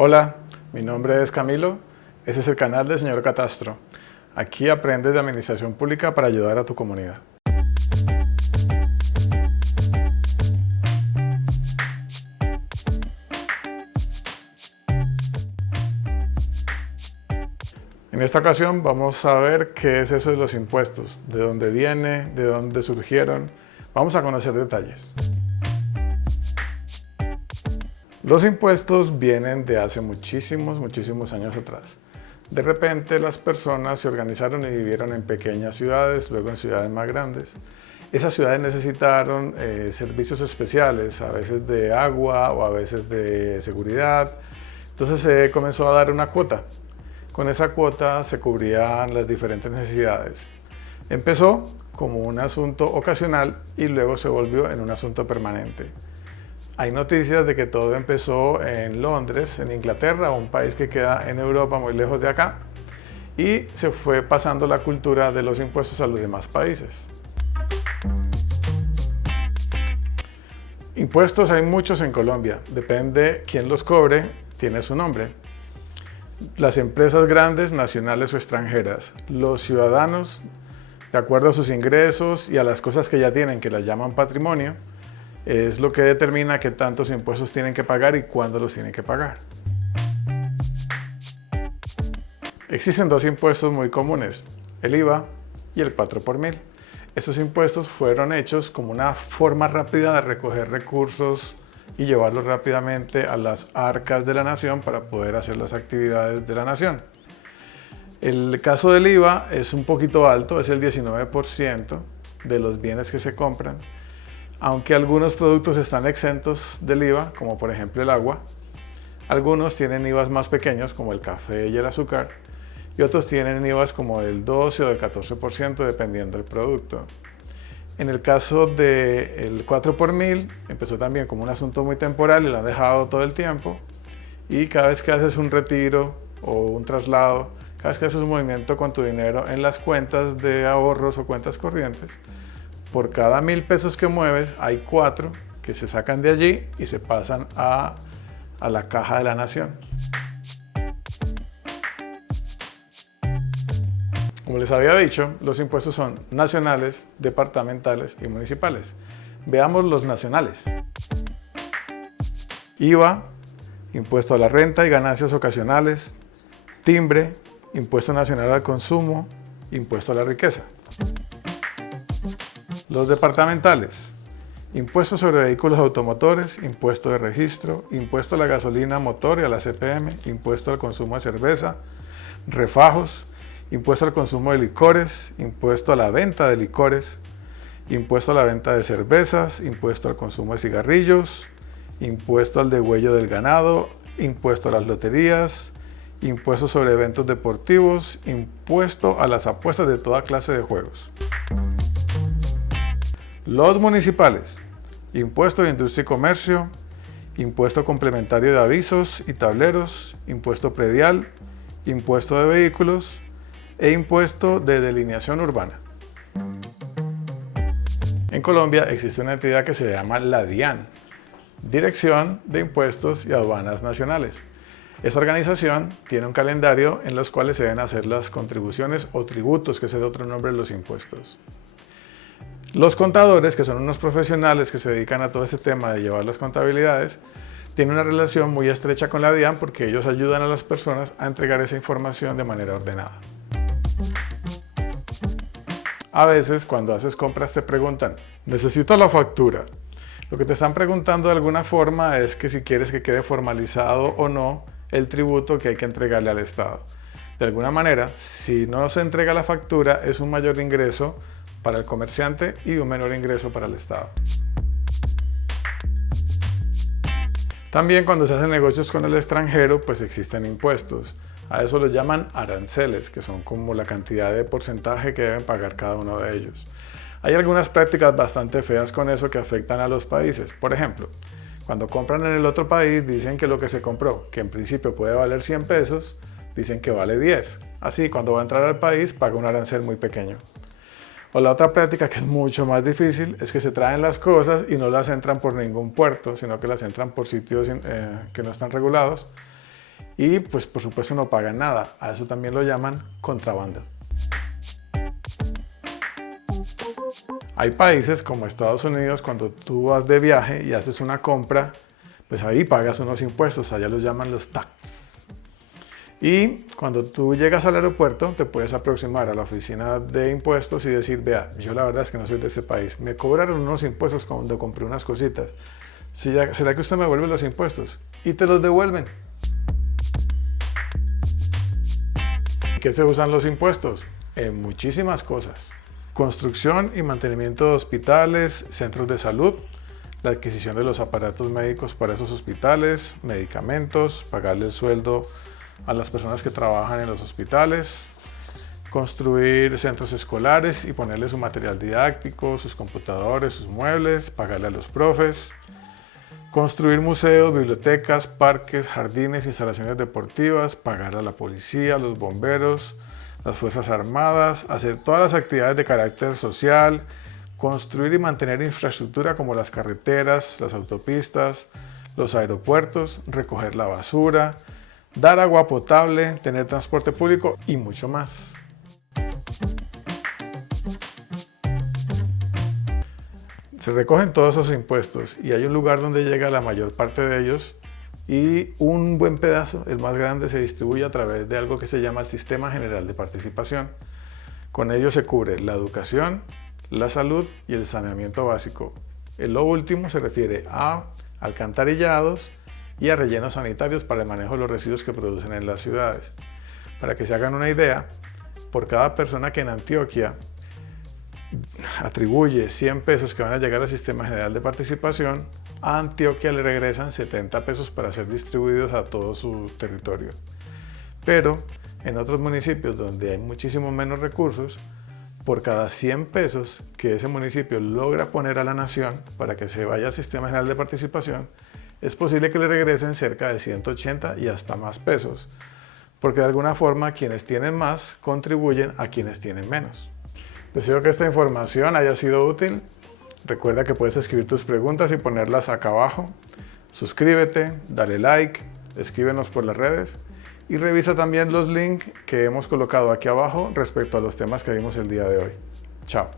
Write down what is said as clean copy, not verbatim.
Hola, mi nombre es Camilo, ese es el canal del Señor Catastro. Aquí aprendes de administración pública para ayudar a tu comunidad. En esta ocasión vamos a ver qué es eso de los impuestos, de dónde viene, de dónde surgieron. Vamos a conocer detalles. Los impuestos vienen de hace muchísimos años atrás. De repente las personas se organizaron y vivieron en pequeñas ciudades, luego en ciudades más grandes. Esas ciudades necesitaron servicios especiales, a veces de agua o a veces de seguridad. Entonces se comenzó a dar una cuota. Con esa cuota se cubrían las diferentes necesidades. Empezó como un asunto ocasional y luego se volvió en un asunto permanente. Hay noticias de que todo empezó en Londres, en Inglaterra, un país que queda en Europa muy lejos de acá, y se fue pasando la cultura de los impuestos a los demás países. Impuestos hay muchos en Colombia, depende quién los cobre, tiene su nombre. Las empresas grandes, nacionales o extranjeras, los ciudadanos, de acuerdo a sus ingresos y a las cosas que ya tienen, que las llaman patrimonio, es lo que determina qué tantos impuestos tienen que pagar y cuándo los tienen que pagar. Existen dos impuestos muy comunes, el IVA y el 4 por mil. Esos impuestos fueron hechos como una forma rápida de recoger recursos y llevarlos rápidamente a las arcas de la nación para poder hacer las actividades de la nación. El caso del IVA es un poquito alto, es el 19% de los bienes que se compran. Aunque algunos productos están exentos del IVA, como por ejemplo el agua, algunos tienen IVAs más pequeños, como el café y el azúcar, y otros tienen IVAs como del 12 o del 14%, dependiendo del producto. En el caso del 4 por mil, empezó también como un asunto muy temporal y lo han dejado todo el tiempo, y cada vez que haces un retiro o un traslado, cada vez que haces un movimiento con tu dinero en las cuentas de ahorros o cuentas corrientes, por cada 1.000 pesos que mueves, hay 4 que se sacan de allí y se pasan a la caja de la nación. Como les había dicho, los impuestos son nacionales, departamentales y municipales. Veamos los nacionales. IVA, impuesto a la renta y ganancias ocasionales, timbre, impuesto nacional al consumo, impuesto a la riqueza. Los departamentales, impuesto sobre vehículos automotores, impuesto de registro, impuesto a la gasolina motor y a la CPM, impuesto al consumo de cerveza, refajos, impuesto al consumo de licores, impuesto a la venta de licores, impuesto a la venta de cervezas, impuesto al consumo de cigarrillos, impuesto al degüello del ganado, impuesto a las loterías, impuesto sobre eventos deportivos, impuesto a las apuestas de toda clase de juegos. Los municipales, impuesto de industria y comercio, impuesto complementario de avisos y tableros, impuesto predial, impuesto de vehículos e impuesto de delineación urbana. En Colombia existe una entidad que se llama la DIAN, Dirección de Impuestos y Aduanas Nacionales. Esta organización tiene un calendario en los cuales se deben hacer las contribuciones o tributos, que es el otro nombre de los impuestos. Los contadores, que son unos profesionales que se dedican a todo este tema de llevar las contabilidades, tienen una relación muy estrecha con la DIAN porque ellos ayudan a las personas a entregar esa información de manera ordenada. A veces cuando haces compras te preguntan, necesito la factura. Lo que te están preguntando de alguna forma es que si quieres que quede formalizado o no el tributo que hay que entregarle al Estado. De alguna manera, si no se entrega la factura, es un mayor ingreso para el comerciante y un menor ingreso para el Estado. También cuando se hacen negocios con el extranjero, pues existen impuestos. A eso los llaman aranceles, que son como la cantidad de porcentaje que deben pagar cada uno de ellos. Hay algunas prácticas bastante feas con eso que afectan a los países. Por ejemplo, cuando compran en el otro país dicen que lo que se compró, que en principio puede valer 100 pesos, dicen que vale 10. Así, cuando va a entrar al país, paga un arancel muy pequeño. O la otra práctica, que es mucho más difícil, es que se traen las cosas y no las entran por ningún puerto, sino que las entran por sitios que no están regulados. y pues por supuesto no pagan nada. A eso también lo llaman contrabando. Hay países como Estados Unidos, cuando tú vas de viaje y haces una compra, pues ahí pagas unos impuestos, allá los llaman los tax. Y cuando tú llegas al aeropuerto, te puedes aproximar a la oficina de impuestos y decir, vea, yo la verdad es que no soy de ese país, me cobraron unos impuestos cuando compré unas cositas. ¿Será que usted me devuelve los impuestos? Y te los devuelven. ¿Qué se usan los impuestos? En muchísimas cosas. Construcción y mantenimiento de hospitales, centros de salud, la adquisición de los aparatos médicos para esos hospitales, medicamentos, pagarle el sueldo a las personas que trabajan en los hospitales, construir centros escolares y ponerle su material didáctico, sus computadores, sus muebles, pagarle a los profes, construir museos, bibliotecas, parques, jardines, instalaciones deportivas, pagar a la policía, a los bomberos, las Fuerzas Armadas, hacer todas las actividades de carácter social, construir y mantener infraestructura como las carreteras, las autopistas, los aeropuertos, recoger la basura, dar agua potable, tener transporte público y mucho más. Se recogen todos esos impuestos y hay un lugar donde llega la mayor parte de ellos y un buen pedazo, el más grande, se distribuye a través de algo que se llama el Sistema General de Participación. Con ello se cubre la educación, la salud y el saneamiento básico. Lo último se refiere a alcantarillados y a rellenos sanitarios para el manejo de los residuos que producen en las ciudades. Para que se hagan una idea, por cada persona que en Antioquia atribuye 100 pesos que van a llegar al Sistema General de Participación, a Antioquia le regresan 70 pesos para ser distribuidos a todo su territorio. Pero en otros municipios donde hay muchísimo menos recursos, por cada 100 pesos que ese municipio logra poner a la nación para que se vaya al Sistema General de Participación, es posible que le regresen cerca de 180 y hasta más pesos, porque de alguna forma quienes tienen más contribuyen a quienes tienen menos. Deseo que esta información haya sido útil. Recuerda que puedes escribir tus preguntas y ponerlas acá abajo. Suscríbete, dale like, escríbenos por las redes y revisa también los links que hemos colocado aquí abajo respecto a los temas que vimos el día de hoy. Chao.